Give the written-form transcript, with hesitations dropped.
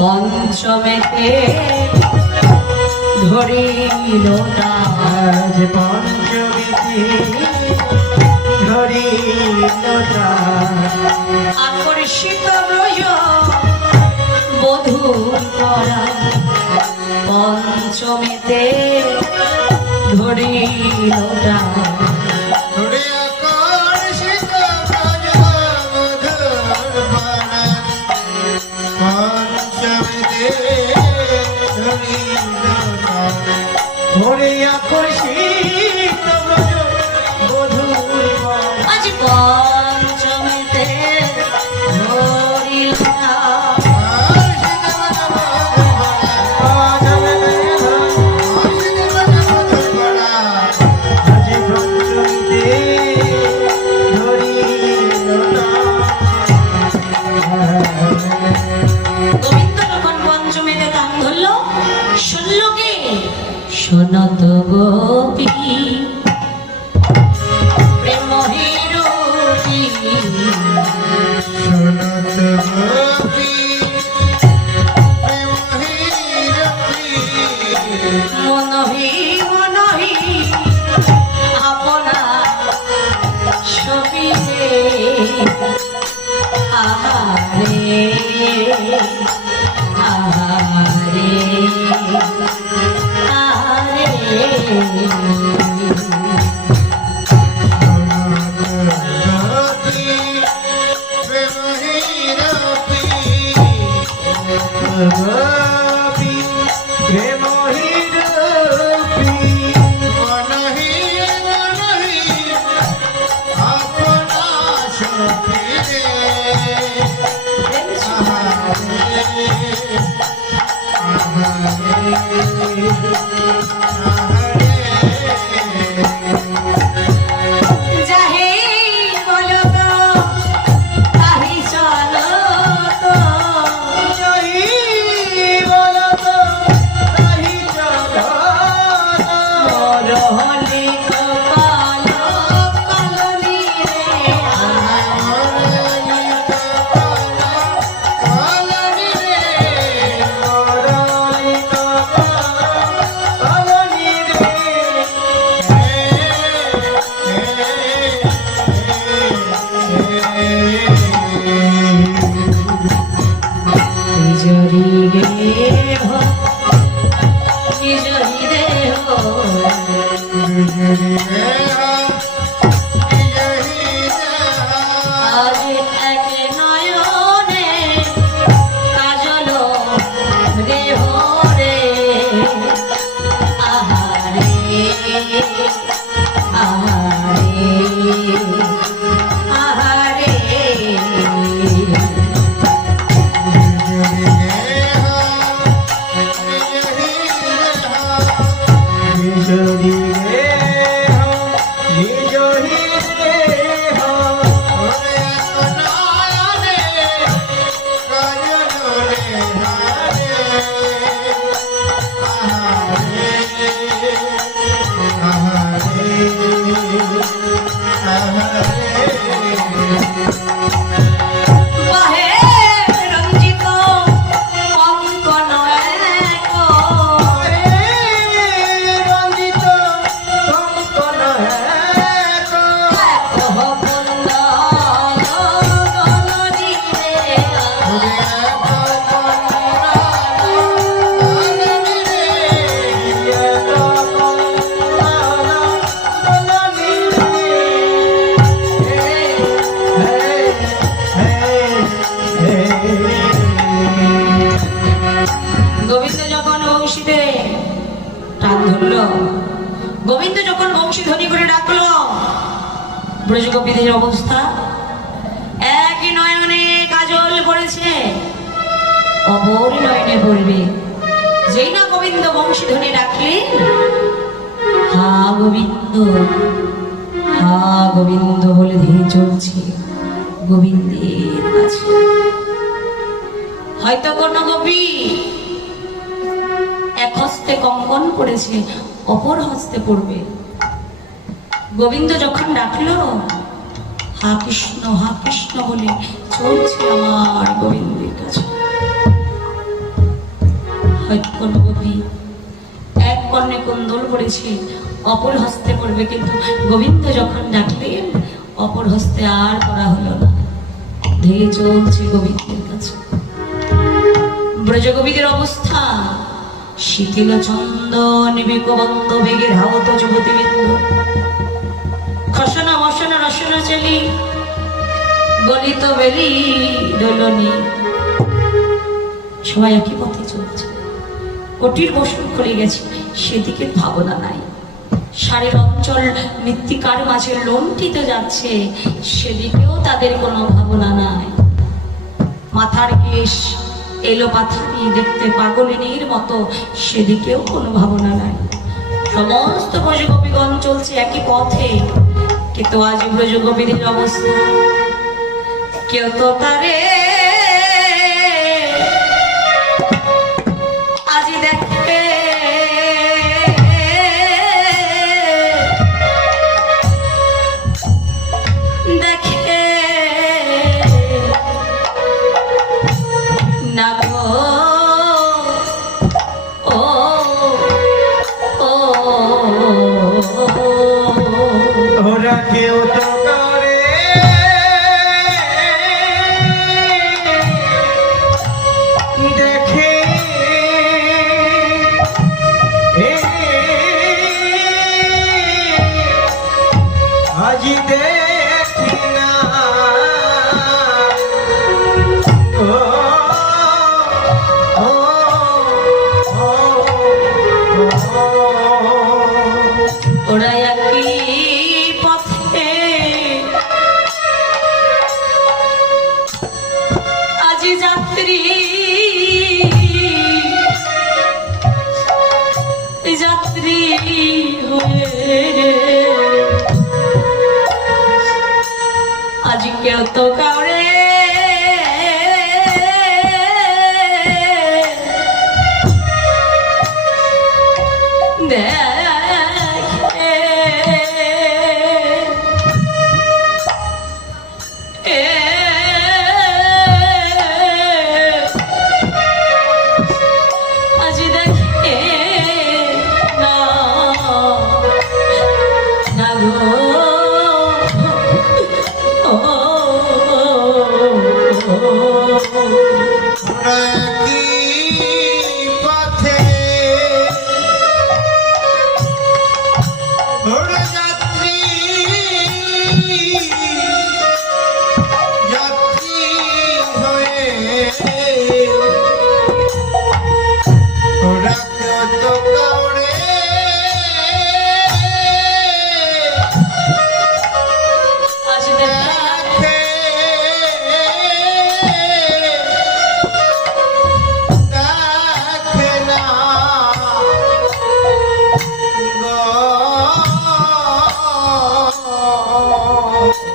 পঞ্চমেতে ধরিল না পঞ্চমীতে ধরিল না আকর্ষিত ব্রজ বধূর করা পঞ্চমেতে ধরিল না আজ পঞ্চমীতে ধরিল না গোবিন্দ যখন পঞ্চমীতে গান ধরল শুনল কে? শোনত গোপী প্রেমহীরূপী মনহি মনহি আপনা ছবিতে আহারে আহারে যাহে বলো তো তাহি চলো তো রহলি কপাল কলনি রে নিজরি দেহ নিজরি দেহ আজ এক নয়নে কাজল দেহ রে আহারে আহারে আহারে টান ধরল। গোবিন্দ যখন বংশী ধ্বনি করে ডাকলো, ব্রজগোপীদের অবস্থা, একই নয়নে কাজল পড়েছে, অপর নয়নে পড়বে। যেই না গোবিন্দ বংশী ধ্বনি ডাকলেন, হা গোবিন্দ, হা গোবিন্দ বলে ধেয়ে চলছে গোবিন্দের কাছে। হয়তো কোন গোপী এক হস্তে কঙ্কন করেছে, অপর হস্তে পড়বে। গোবিন্দ যখন ডাকলো, হা কৃষ্ণ বলে চলছে আমার গোবিন্দের কাছে। হয়তো কোন গোপী এক কর্ণে কুণ্ডল পড়েছে, অপর হস্তে পড়বে, কিন্তু গোবিন্দ যখন ডাকলেন, অপর হস্তে আর করা হলো না, ধেয়ে চলছে গোবিন্দের কাছে। ব্রজগোপীদের অবস্থা, শিথিল চন্দন বিকবন্ধ বেগে ধাবত যুবতীবৃন্দ, খসনা মসনা রসনা চেলি, গলিত বেলি দোলনি, সবাই একই পথে চলছে। কোটির বসন খুলে গেছে, সেদিকে ভাবনা নাই। সারের অঞ্চল মৃত্তিকার মাঝে লণ্ঠিত যাচ্ছে, সেদিকেও তাদের কোনো ভাবনা নাই। মাথার কেশ এলো পাথারি দেখতে পাগলিনীর মতো, সেদিকেও কোনো ভাবনা নাই। সমস্ত ব্রজগোপীগণ চলছে একই পথে, কিন্তু আজ ব্রজগোপীদের অবস্থা, কেউ তো তারে আজি দেখে, দেখে না গো, ও ও ওরা কেউ তো করে দেখে, আজি দেখি না, ও ও ও ওরা একই পথে আজি যাত্রী, যাত্রী হয়ে আজ কেউ তো কাউরে দেয়